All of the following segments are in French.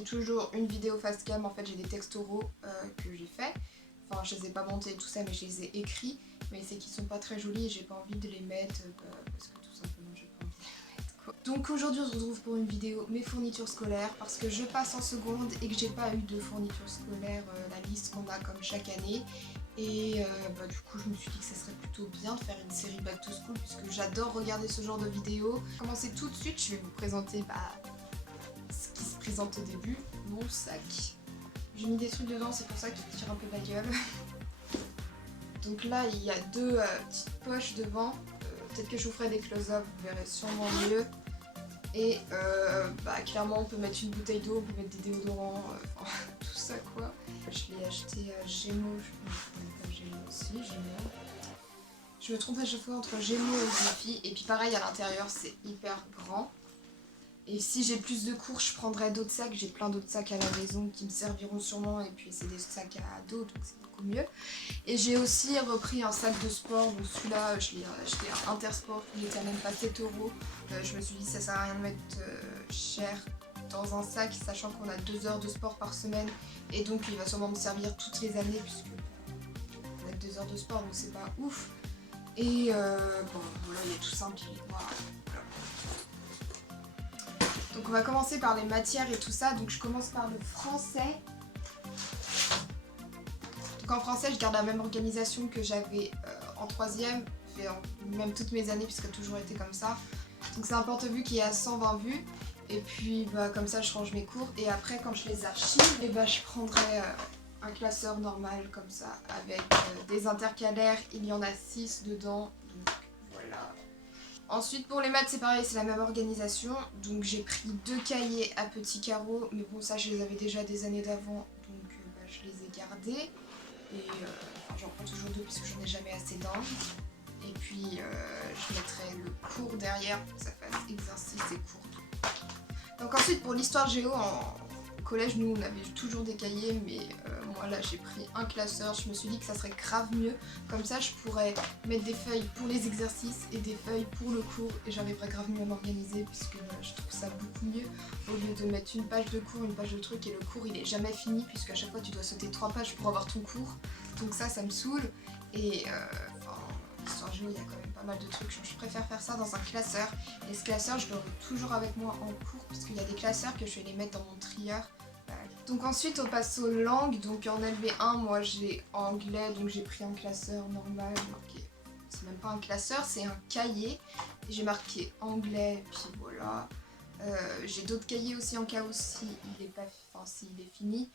sorti toujours une vidéo face cam. En fait j'ai des textes oraux que j'ai fait. Enfin je les ai pas montés et tout ça mais je les ai écrits. Mais c'est qu'ils sont pas très jolis et j'ai pas envie de les mettre parce que tout simplement j'ai pas envie de les mettre quoi. Donc aujourd'hui on se retrouve pour une vidéo mes fournitures scolaires parce que je passe en seconde et que j'ai pas eu de fournitures scolaires, la liste qu'on a comme chaque année. Et du coup je me suis dit que ça serait plutôt bien de faire une série back to school puisque j'adore regarder ce genre de vidéos. Pour commencer tout de suite, je vais vous présenter ce qui se présente au début, mon sac. J'ai mis des trucs dedans, c'est pour ça qu'il tire un peu de la gueule. Donc là il y a deux petites poches devant, peut-être que je vous ferai des close-up, vous verrez sûrement mieux. Et clairement on peut mettre une bouteille d'eau, on peut mettre des déodorants, tout ça quoi. Je l'ai acheté à Gémeaux, je me trompe à chaque fois entre Gémeaux et Zippy. Et puis pareil à l'intérieur c'est hyper grand. Et si j'ai plus de cours je prendrai d'autres sacs, j'ai plein d'autres sacs à la maison qui me serviront sûrement. Et puis c'est des sacs à dos donc c'est beaucoup mieux. Et j'ai aussi repris un sac de sport, donc celui-là je l'ai acheté à Intersport, il était à même pas 7 €. Je me suis dit ça sert à rien de mettre cher dans un sac sachant qu'on a 2 heures de sport par semaine. Et donc il va sûrement me servir toutes les années puisque on a 2 heures de sport donc c'est pas ouf. Et bon voilà il y a tout simple, voilà. Donc on va commencer par les matières et tout ça, donc je commence par le français. Donc en français je garde la même organisation que j'avais en 3ème, même toutes mes années puisque ça a toujours été comme ça. Donc c'est un porte-vue qui est à 120 vues. Et puis comme ça je range mes cours et après quand je les archive, je prendrai un classeur normal comme ça avec des intercalaires, il y en a 6 dedans, donc voilà. Ensuite pour les maths c'est pareil, c'est la même organisation, donc j'ai pris 2 cahiers à petits carreaux, mais bon ça je les avais déjà des années d'avant, donc je les ai gardés. Et j'en prends toujours 2 puisque j'en ai jamais assez d'un. Et puis je mettrai le cours derrière pour que ça fasse exercice et cours tout. Donc ensuite pour l'histoire géo en collège nous on avait toujours des cahiers mais moi là j'ai pris un classeur, je me suis dit que ça serait grave mieux, comme ça je pourrais mettre des feuilles pour les exercices et des feuilles pour le cours et j'arriverai grave mieux à m'organiser puisque je trouve ça beaucoup mieux au lieu de mettre une page de cours, une page de truc et le cours il est jamais fini puisque à chaque fois tu dois sauter 3 pages pour avoir ton cours, donc ça me saoule. Et l'histoire géo il y a quand même pas mal de trucs, je préfère faire ça dans un classeur et ce classeur je l'aurai toujours avec moi en cours parce qu'il y a des classeurs que je vais les mettre dans mon trieur. Donc ensuite on passe aux langues, donc en LV1 moi j'ai anglais donc j'ai pris un classeur normal, marqué, c'est même pas un classeur c'est un cahier et j'ai marqué anglais puis voilà. J'ai d'autres cahiers aussi en cas où s'il est fini.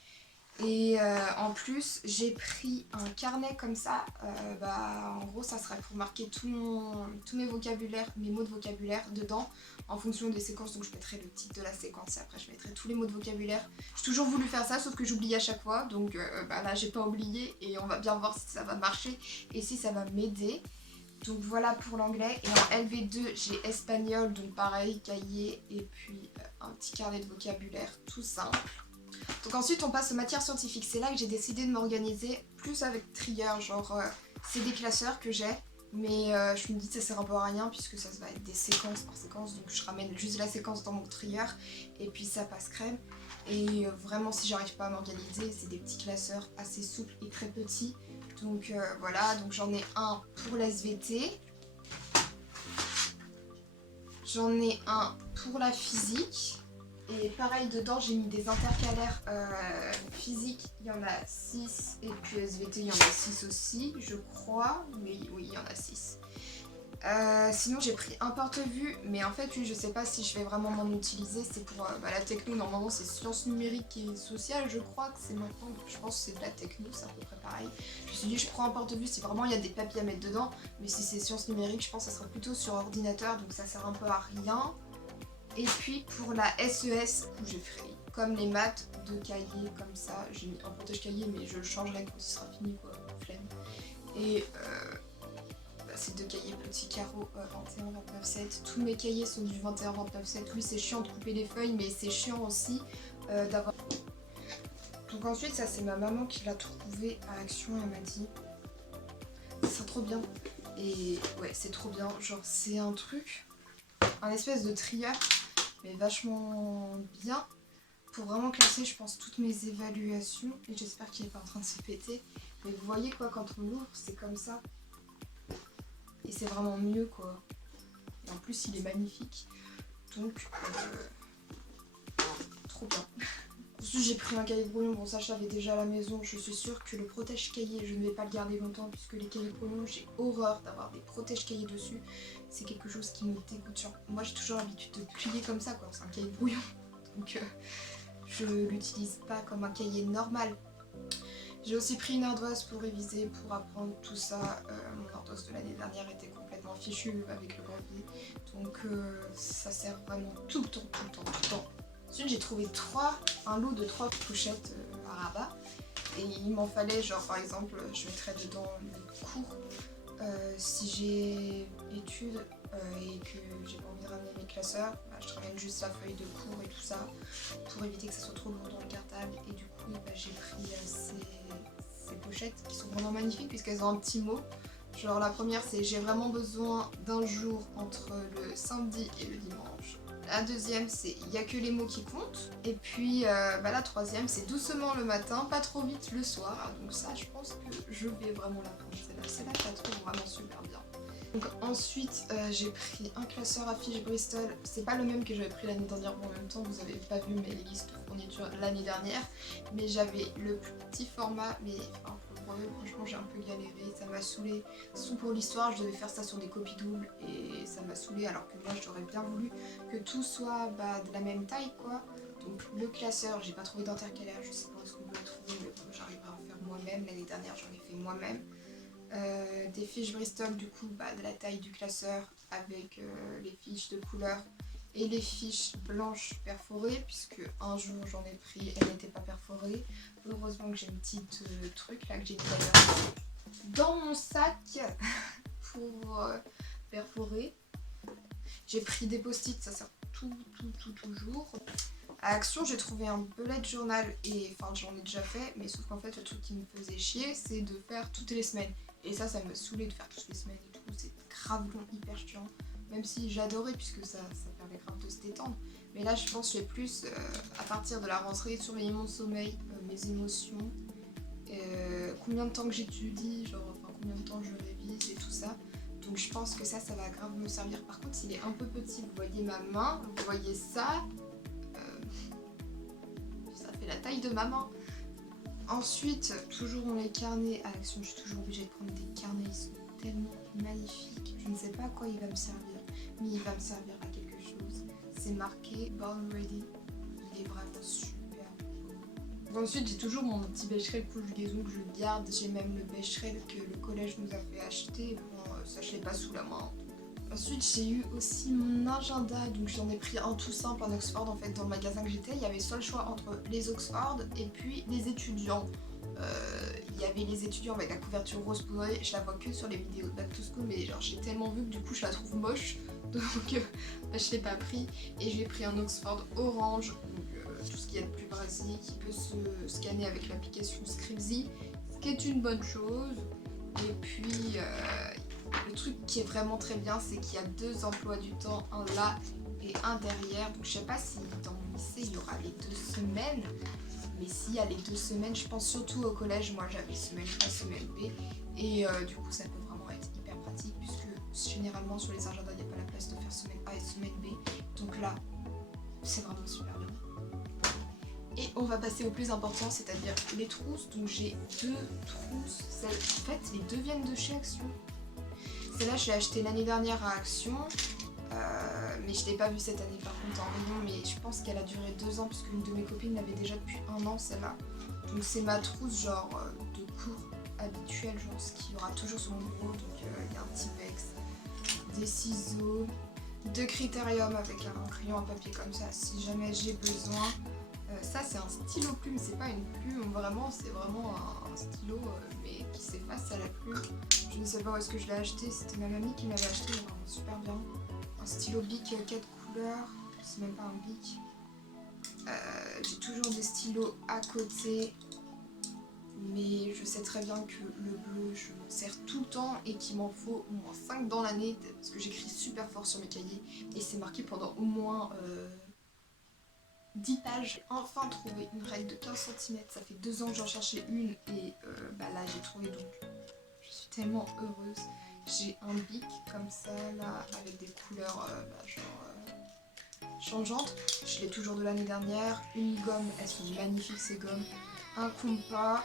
Et en plus j'ai pris un carnet comme ça, en gros ça serait pour marquer tous mes vocabulaires, mes mots de vocabulaire dedans en fonction des séquences, donc je mettrai le titre de la séquence et après je mettrai tous les mots de vocabulaire. J'ai toujours voulu faire ça sauf que j'oublie à chaque fois, donc là j'ai pas oublié et on va bien voir si ça va marcher et si ça va m'aider. Donc voilà pour l'anglais. Et en LV2 j'ai espagnol, donc pareil cahier et puis un petit carnet de vocabulaire tout simple. Donc ensuite on passe aux matières scientifiques, c'est là que j'ai décidé de m'organiser plus avec trieur, genre c'est des classeurs que j'ai, mais je me dis que ça sert un peu à rien puisque ça va être des séquences par séquence, donc je ramène juste la séquence dans mon trieur et puis ça passe crème. Et vraiment si j'arrive pas à m'organiser, c'est des petits classeurs assez souples et très petits, donc voilà, donc j'en ai un pour l'SVT, j'en ai un pour la physique. Et pareil dedans j'ai mis des intercalaires physique, il y en a 6 et puis SVT il y en a 6 aussi je crois, mais oui il y en a 6. Sinon j'ai pris un porte-vue mais en fait oui je sais pas si je vais vraiment m'en utiliser, c'est pour la techno, normalement c'est sciences numériques et sociales je crois que c'est maintenant, je pense que c'est de la techno, c'est à peu près pareil. Je me suis dit je prends un porte-vue si vraiment il y a des papiers à mettre dedans, mais si c'est sciences numériques je pense que ça sera plutôt sur ordinateur donc ça sert un peu à rien. Et puis pour la SES, j'ai fait comme les maths, 2 cahiers comme ça. J'ai mis un portage cahier mais je le changerai quand il sera fini quoi, flemme. Et c'est 2 cahiers petits carreaux 21-29-7. Tous mes cahiers sont du 21-29-7. Oui c'est chiant de couper les feuilles mais c'est chiant aussi d'avoir... Donc ensuite ça c'est ma maman qui l'a trouvé à Action, elle m'a dit c'est trop bien. Et ouais c'est trop bien, genre c'est un truc, un espèce de trieur mais vachement bien pour vraiment classer, je pense, toutes mes évaluations. Et j'espère qu'il n'est pas en train de se péter. Mais vous voyez quoi, quand on l'ouvre, c'est comme ça. Et c'est vraiment mieux quoi. Et en plus, il est magnifique. Donc, trop bien. Ensuite, j'ai pris un cahier de brouillon. Bon, ça, je l'avais déjà à la maison. Je suis sûre que le protège-cahier, je ne vais pas le garder longtemps puisque les cahiers de brouillon, j'ai horreur d'avoir des protège-cahiers dessus. C'est quelque chose qui me dégoûte. Genre, moi, j'ai toujours l'habitude de plier comme ça, quoi. C'est un cahier de brouillon. Donc, je l'utilise pas comme un cahier normal. J'ai aussi pris une ardoise pour réviser, pour apprendre tout ça. Mon ardoise de l'année dernière était complètement fichue avec le brevet. Donc ça sert vraiment tout le temps, tout le temps, tout le temps. Ensuite j'ai trouvé un lot de 3 pochettes à Rabat. Et il m'en fallait, genre par exemple, je mettrais dedans le cours. Si j'ai études et que j'ai pas envie de ramener mes classeurs, bah, je ramène juste la feuille de cours et tout ça pour éviter que ça soit trop lourd dans le cartable. Et du coup, bah, j'ai pris ces pochettes qui sont vraiment magnifiques puisqu'elles ont un petit mot. Genre la première c'est j'ai vraiment besoin d'un jour entre le samedi et le dimanche. La deuxième c'est il n'y a que les mots qui comptent. Et puis bah, la troisième c'est doucement le matin, pas trop vite le soir. Donc ça je pense que je vais vraiment la prendre. Celle-là je la trouve vraiment super bien. Donc ensuite j'ai pris un classeur à fiches Bristol. C'est pas le même que j'avais pris l'année dernière. Bon, en même temps vous avez pas vu mes listes de fournitures l'année dernière. Mais j'avais le plus petit format. Mais enfin, franchement j'ai un peu galéré, ça m'a saoulé. Surtout pour l'histoire, je devais faire ça sur des copies doubles et ça m'a saoulé alors que moi j'aurais bien voulu que tout soit de la même taille quoi. Donc le classeur, j'ai pas trouvé d'intercalaire, je sais pas où est-ce qu'on peut le trouver mais bon, j'arriverai à en faire moi-même. L'année dernière j'en ai fait moi-même. Des fiches Bristol du coup de la taille du classeur avec les fiches de couleur et les fiches blanches perforées puisque un jour j'en ai pris, elles n'étaient pas perforées. Heureusement que j'ai une petite truc là que j'ai mis d'ailleurs dans mon sac pour perforer. J'ai pris des post-it, ça sert toujours. À Action, j'ai trouvé un bullet journal et enfin j'en ai déjà fait, mais sauf qu'en fait le truc qui me faisait chier c'est de faire toutes les semaines. Et ça me saoulait de faire toutes les semaines et tout, c'est grave long, hyper chiant. Même si j'adorais puisque ça permet grave de se détendre. Mais là je pense que je fais plus à partir de la rentrée, surveiller mon sommeil, mes émotions, combien de temps que j'étudie, genre enfin combien de temps je révise et tout ça. Donc je pense que ça va grave me servir. Par contre il est un peu petit, vous voyez ma main, vous voyez ça, ça fait la taille de ma main. Ensuite, toujours dans les carnets à Action, je suis toujours obligée de prendre des carnets, ils sont tellement magnifiques. Je ne sais pas à quoi il va me servir, mais il va me servir à quelque chose. C'est marqué Born Ready, il est vraiment super beau. Ensuite, j'ai toujours mon petit Becherel conjugaison que je garde. J'ai même le Becherel que le collège nous a fait acheter. Bon, ça je l'ai pas sous la main. Ensuite j'ai eu aussi mon agenda, donc j'en ai pris un tout simple en Oxford en fait dans le magasin que j'étais. Il y avait soit le choix entre les Oxford et puis les étudiants. Il y avait les étudiants avec la couverture rose poudrée, je la vois que sur les vidéos de Back to School mais genre j'ai tellement vu que du coup je la trouve moche donc je l'ai pas pris et j'ai pris un Oxford orange, donc tout ce qui est de plus basique qui peut se scanner avec l'application Scribzy, ce qui est une bonne chose. Et puis le truc qui est vraiment très bien, c'est qu'il y a 2 emplois du temps, un là et un derrière. Donc je sais pas si dans mon lycée il y aura les 2 semaines, mais s'il y a les 2 semaines, je pense surtout au collège, moi j'avais semaine A, semaine B. Et du coup ça peut vraiment être hyper pratique puisque généralement sur les agendas il n'y a pas la place de faire semaine A et semaine B. Donc là, c'est vraiment super bien. Et on va passer au plus important, c'est-à-dire les trousses. Donc j'ai 2 trousses. En fait, les 2 viennent de chez Action. Celle-là, je l'ai achetée l'année dernière à Action, mais je ne l'ai pas vue cette année par contre en rayon, mais je pense qu'elle a duré 2 ans puisque une de mes copines l'avait déjà depuis 1 an celle-là. Donc c'est ma trousse genre de cours habituelle, genre ce qu'il y aura toujours sur mon bureau. Donc il y a un petit pex, des ciseaux, 2 critériums avec un crayon à papier comme ça si jamais j'ai besoin. Ça c'est un stylo plume, c'est pas une plume vraiment, c'est vraiment un stylo mais qui s'efface à la plume. Je ne sais pas où est-ce que je l'ai acheté, c'était ma mamie qui m'avait acheté, vraiment super bien. Un stylo Bic 4 couleurs, c'est même pas un Bic. J'ai toujours des stylos à côté, mais je sais très bien que le bleu je m'en sers tout le temps et qu'il m'en faut au moins 5 dans l'année parce que j'écris super fort sur mes cahiers et c'est marqué pendant au moins 10 pages. J'ai enfin trouvé une règle de 15 cm. Ça fait 2 ans que j'en cherchais une et là j'ai trouvé, donc je suis tellement heureuse. J'ai un bic comme ça là avec des couleurs changeantes. Je l'ai toujours de l'année dernière. Une gomme, elles sont magnifiques ces gommes. Un compas,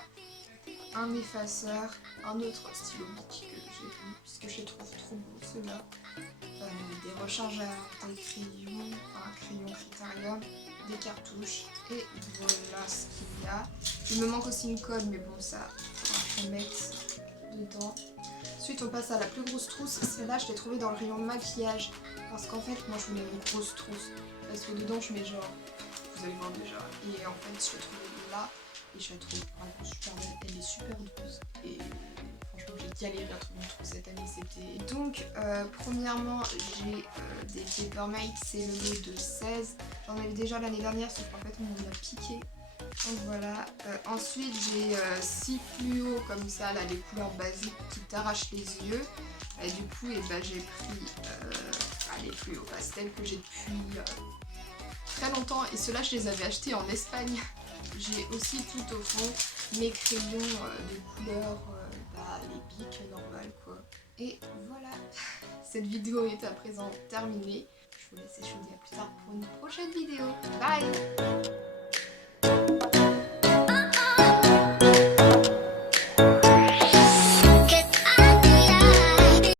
un effaceur, un autre stylo bic que j'ai vu puisque je les trouve trop beaux ceux-là. Des rechargeables, des crayons, un crayon critérium, des cartouches et voilà ce qu'il y a. Il me manque aussi une colle mais bon ça on va mettre dedans. Ensuite on passe à la plus grosse trousse. Celle-là je l'ai trouvée dans le rayon maquillage parce qu'en fait moi je voulais une grosse trousse parce que dedans je mets genre, vous allez voir déjà, et en fait je l'ai trouvée là et je la trouve vraiment super belle, elle est super douce et franchement j'ai galéré à trouver une trousse cette année. C'était donc premièrement j'ai des Papermate, c'est le lot de 16, j'en avais déjà l'année dernière sauf qu'en fait on me l'a piqué. Donc voilà, ensuite j'ai 6 fluos comme ça, là les couleurs basiques qui t'arrachent les yeux. Et du coup j'ai pris les fluos pastels que j'ai depuis très longtemps et ceux-là je les avais achetés en Espagne. J'ai aussi tout au fond mes crayons de couleur, les bics normales quoi. Et voilà, cette vidéo est à présent terminée. Je vous laisse et je vous dis à plus tard pour une prochaine vidéo. Bye!